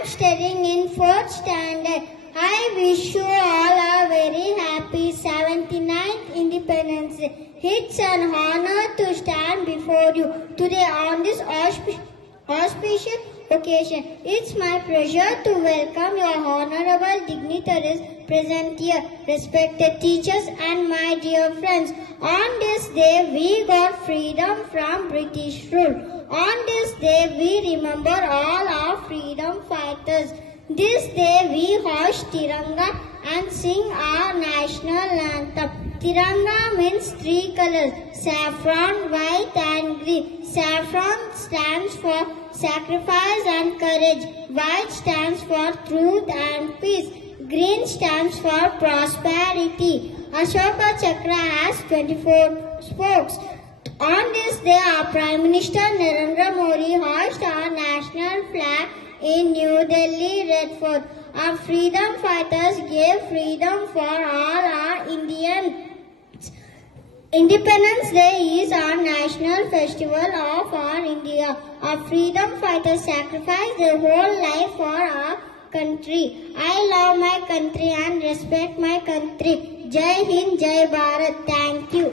am studying in 4th standard. I wish you all a very happy 79th Independence Day. It's an honor to stand before you today on this auspicious occasion. It's my pleasure to welcome your honorable dignitaries present here, respected teachers and my dear friends. On this day we got freedom from British rule. On this day we remember all our freedom fighters. This day we hoist Tiranga and sing our national anthem. Tiranga means three colors: saffron, white and green. Saffron stands for sacrifice and courage. White stands for truth and peace. Green stands for prosperity. Ashoka Chakra has 24 spokes. On this day, our Prime Minister Narendra Modi hoisted our national flag in New Delhi, Red Fort. Our freedom fighters gave freedom for all our Indians. Independence Day is our national festival of our India. Our freedom fighters sacrificed their whole life for our country. I love my country and respect my country. Jai Hind, Jai Bharat. Thank you.